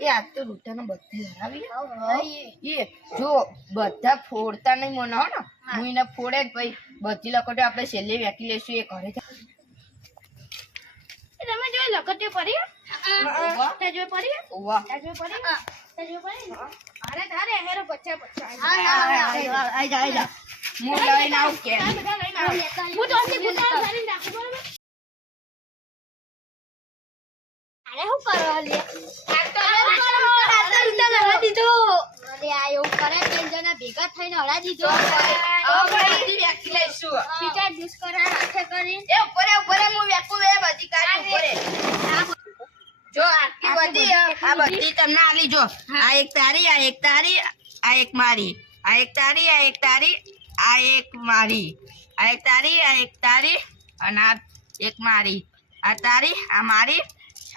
એ આજ તો રૂટાને બધી હરાવી એ જો બધા ફોડતા નહીં મને હો ને હું એને ફોડે જ ભાઈ બધી લકટો આપણે છેલ્લે વેકી લઈશું એ ઘરે તમે જો લકટે પડી તે જો પડી ઓવા તે જો પડી અરે તારે હેરો 50 આઈ જા હું લઈને આવું કે હું તો અમને ગુસ્સા કરીને રાખું બરાબર અરે હું કરવા લે અરે આ એવું કરે ત્રણ જણા ભેગા થઈને હળા દીધો બધી વેકી લઈશું બીજા જ્યુસ કરા હાથે કરી એ ઉપર હું વેકું એ બધી કાઢી ઉપર જો આટલી બધી આ બધી તમને આલી જો આ એક તારી આ એક તારી આ એક મારી આ એક તારી આ એક તારી આ એક મારી આ એક તારી આ એક તારી અને આ એક મારી આ તારી આ મારી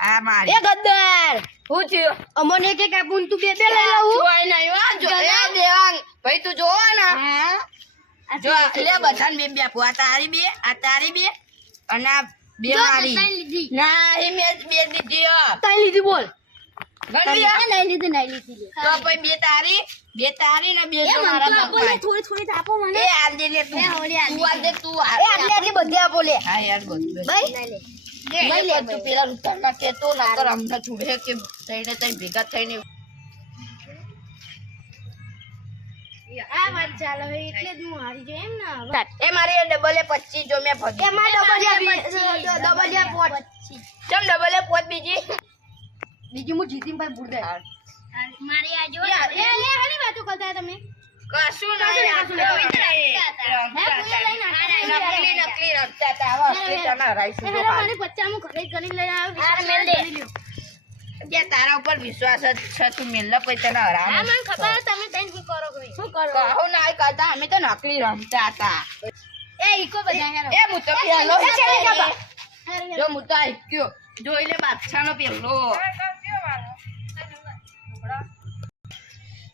આ મારી એ ગદ્દાર હું થયું અમોને કે કાપુન તું બે બે લઈ લાવું જોઈ નહીં હો જો એ દેવાંગ ભાઈ તું જોવો ને જો લે બધાને બે બે આપું આ તારી બે અને આ બે મારી ના એ મેં બે દીધી તઈ લીધી બોલ ગણવી નહીં લીધી તો પછી બે તારી ને બે જો મારા પપ્પા થોડી આપો મને એ આલજે લે તું આલજે તું આટલી બધી આપો લે હા યાર બસ ભાઈ લઈ લે તું પેલા ઉતાર ના કે તો ના કર અમને છોડે કે થઈને તઈ ભેગા થઈને આ વાત ચાલે એટલે જ હું હારી જો એમ ના એ મારી ડબલ એ 25 જો મેં ભગી એમાં ડબલ પોટ ચમ ડબલ એ પોત બીજી હું જીતીન ભાઈ ભૂલ દે મારી આ જો લે હાલી વાતો કરતા તમે કશું નહીં નકલી રમતા હતા આવા અસલી તને હરાઈશું તો મને 50 હું ઘરે કરી લઈ આવ્યો કે તારા ઉપર વિશ્વાસ જ છે તું મેલ્લા પછી તને હરાવ હા મને ખબર તમે તઈ શું કરો શું કરો કહું ના કરતા અમે તો નકલી રમતા હતા એ ઈકો બધા હેરો એ હું તો પેલો જો હું તો આક્યો જોઈ લે બાદશાહનો પેલો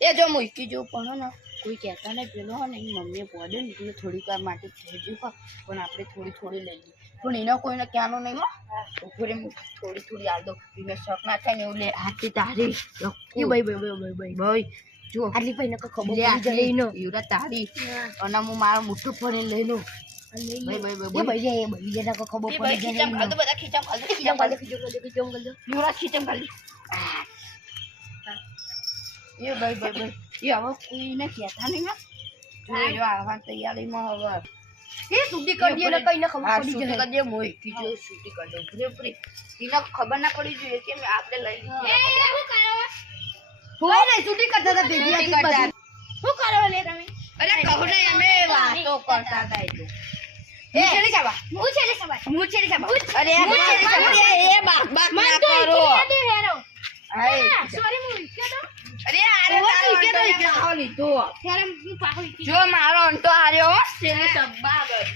એ જો મૂકી જો પણ ને કોઈ કહેતા નહીં પેલો હો ને એની મમ્મીએ પડે ને એટલે થોડીક વાર માટે થઈ ગયું પણ આપણે થોડી લઈ લઈએ પણ એનો કોઈને ક્યાંનો નહીં ઉપર હું થોડી આલ દો એને શોખ ના થાય ને એવું લે હાથી તારી ભાઈ જો આટલી ભાઈને ખબર એવડા તારી અને હું મારો મુઠ્ઠો ફરીને લઈ લઉં કોઈને કહેતા નહીં જો આવા તૈયારીમાં હવે સુધી કરી દે ને કઈ ખબર પડી શૂટિંગ કરી દે મોય કીજો શૂટિંગ કરી દે પૂરેપૂરી એને ખબર ના પડી જોઈએ કે આપણે લઈ હોય ને શૂટિંગ કરતા હતા ભેગી કરતા શું કરો લે તમે અરે કહો ને અમે વાતો કરતા હતા એ ચલી જાવા હું ચલી જાવા અરે એ બાપ ના કરો સોરી હું કે તો અરે તારો લીધો ત્યારે હું પાહો જો મારો અંટો હાર્યો હો તેને સબ્બાબર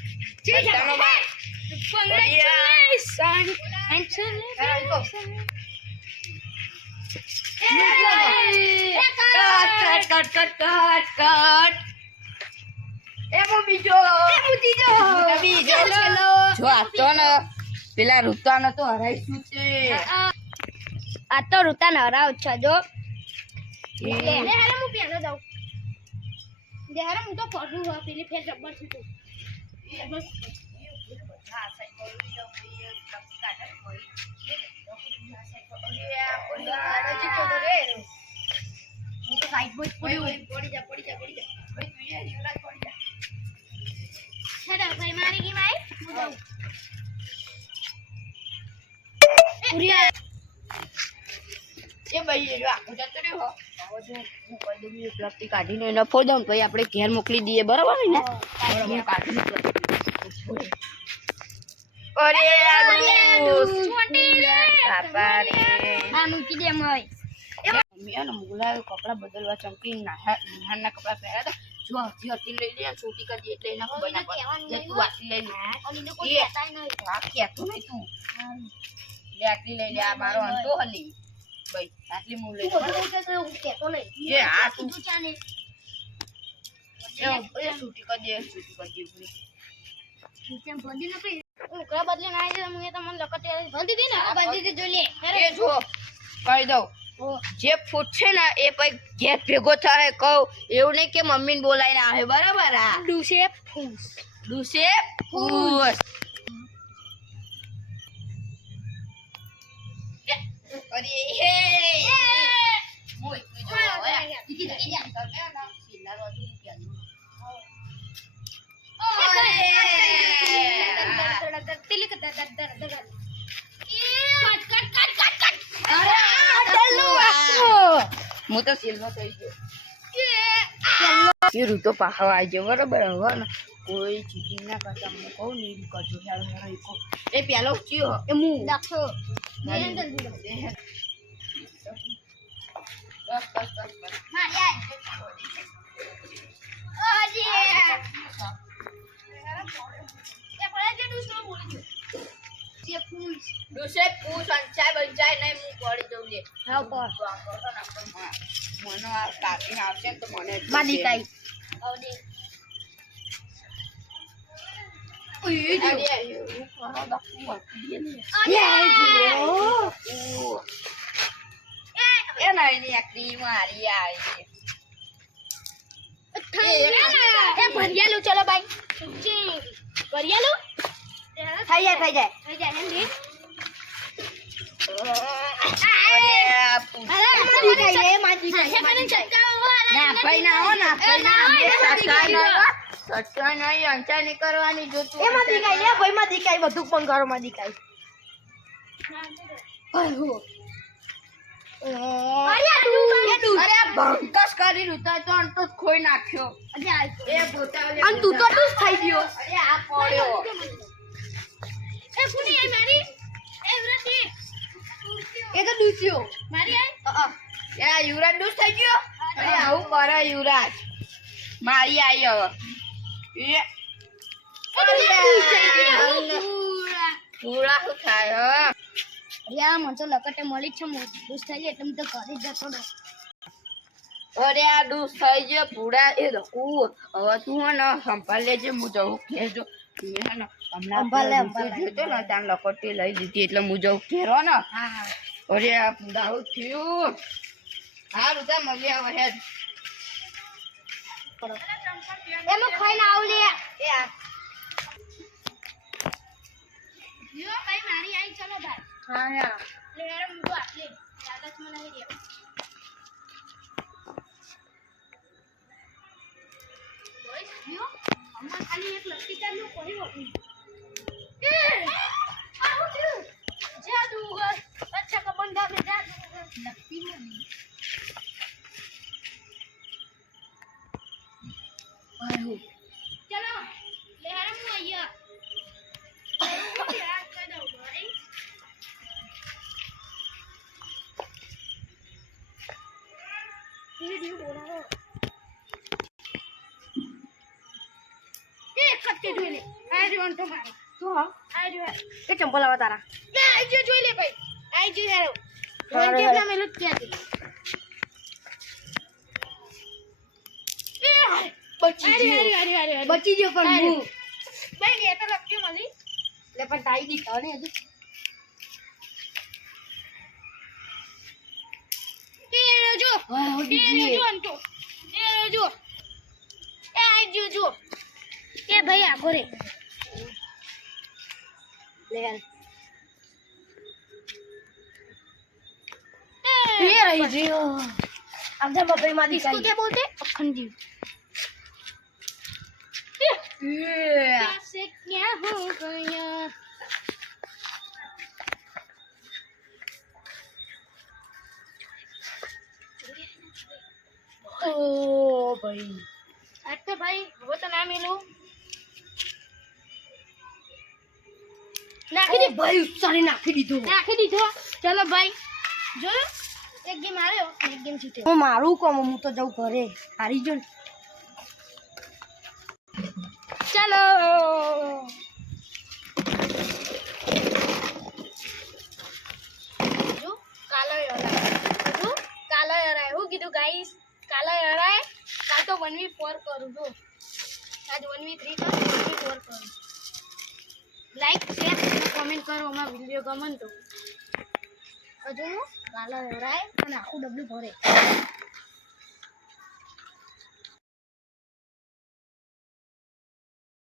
પેલા ઋતાનો તો હરાઈશું છે આ તો ઋતા હરાવ છે જો હું પેલો જાઉં હું તો પડું પેલી ફેર જબર છું બસ કાઢીને એને ફોડ દઉં પછી આપણે ઘેર મોકલી દઈએ બરાબર ને કપડા બદલવા ચમકી નાના કપડા પહેર્યા હતા જો હજી હતી લઈ લે છોટી કરી એટલે એના ખબર ના પડે તું આટલી લઈ લે તું લે આટલી લઈ લે આ મારો અંતો હલી ભાઈ આટલી હું લઈ એ આ તું છૂટી કરી દે બદલે ના આવી મને લકટ બંધી દી ને બંધી દી જોઈ લે એ જો કહી દઉં જે ફૂટશે ને એ પછી ઘેર ભેગો થાય કહું એવું નહીં કે મમ્મીને બોલાવીને આવે બરાબર આ ડુસે ફૂસ ડૂસે ફૂસ અરે હે મોય જો હું તો સિલ્વર થઈ ગયો એ ઋતુ પાછો આવી ગયો બરાબર હવે ને કોઈ ચીટિંગ ના કરતા મને કહું નહીં કરજો એ પેલો ચિયો એ હું દાખો ડૂસે પૂછ અંચાય બંચાય નહીં હું પડી જઉં છે હા પર મને આ કાપીને આવશે ને તો મને માદી કાઈ આવડે મારી આવી ભરિયાલું ચલો ભાઈ ભરિયાલું થઈ જાય એમ રે કરવાની જોતું એમાં દીકાઈ લે ભાઈ માં દીકાઈ બધું પણ ઘરો માં દીકાઈ અરે ભંકસ કરી રૂતા તો અંત જ ખોઈ નાખ્યો એ પોતા અને તું તો ડૂસ થઈ ગયો અરે આ પડ્યો એ ફૂની એ મારી એ વ્રતિ એ તો ડૂસ્યો મારી એ યુવરાજ દૂર થઈ ગયો અરે આવું કરે યુવરાજ મારી આવી હવે પૂરા શું થાય યાર મને તો લકટે મળી જ છે ડૂસ થઈ જાય એટલે હું તો ઘરે જ જતો રહું અરે આ દૂર થઈ ગયો પૂરા એ રકું હવે તું હે ને સંભાળ લેજે હું જવું કહેજો સંભાળ લે, જોતો ને ત્યાં લકટી લઈ લીધી એટલે હું જવું ઘેરો ને હા અરે આ પૂરા થયું હારું તા મમ્મી આવે હેડ એમાં ખાઈને આવ લે એ આ યો ભાઈ મારી આઈ ચલો ભાઈ હા યાર લે યાર મુકો આટલે યાદ જ મને નહીં રહ્યો બોય યો અમ્મા ખાલી એક લકી ચાલુ કર્યો એ આવું થયું જાદુગર અચ્છા કા બંધા મે જાદુગર લકી મને આયો ચલો લે યાર હું આયા યાર કઈ દઉં ભાઈ वीडियो बोला ये खट्टे જોઈ લે આ જોન તો મારે તો આ જો કે ચંપલ આવા તારા એ આ જો જોઈ લે ભાઈ આ જો યાર ફોન કેમ ના મેલું ક્યાં છે બચી ગયો પણ હું ભાઈ ને તો લખ્યું મળી લે પણ તાઈ દી તને હજુ જો અંતો જો એ જો એ ભાઈ આખો રે લે ये रही जी अब जब बबई मादी इसको क्या बोलते अखंड जी कैसे क्या हो गया ओ भाई अच्छा भाई वो तो ना मिलो નાખી દે ભાઈ સારી નાખી દીધો ચલો ભાઈ જો એક ગેમ આર્યો એક ગેમ જીત્યો હું મારું કોમ હું તો જાઉં ઘરે હારી જો ચલો જો કાલો હરાય હું કીધું ગાઈસ કાલો હરાય કાલ તો 1v4 કરું જો આજ 1v3 તો 1v4 કરું લાઈક શેર અને કમેન્ટ કરો અમારા વિડિયો ગમે તો હજુ હું કાલા વરાય અને આખું ડબલું ભરે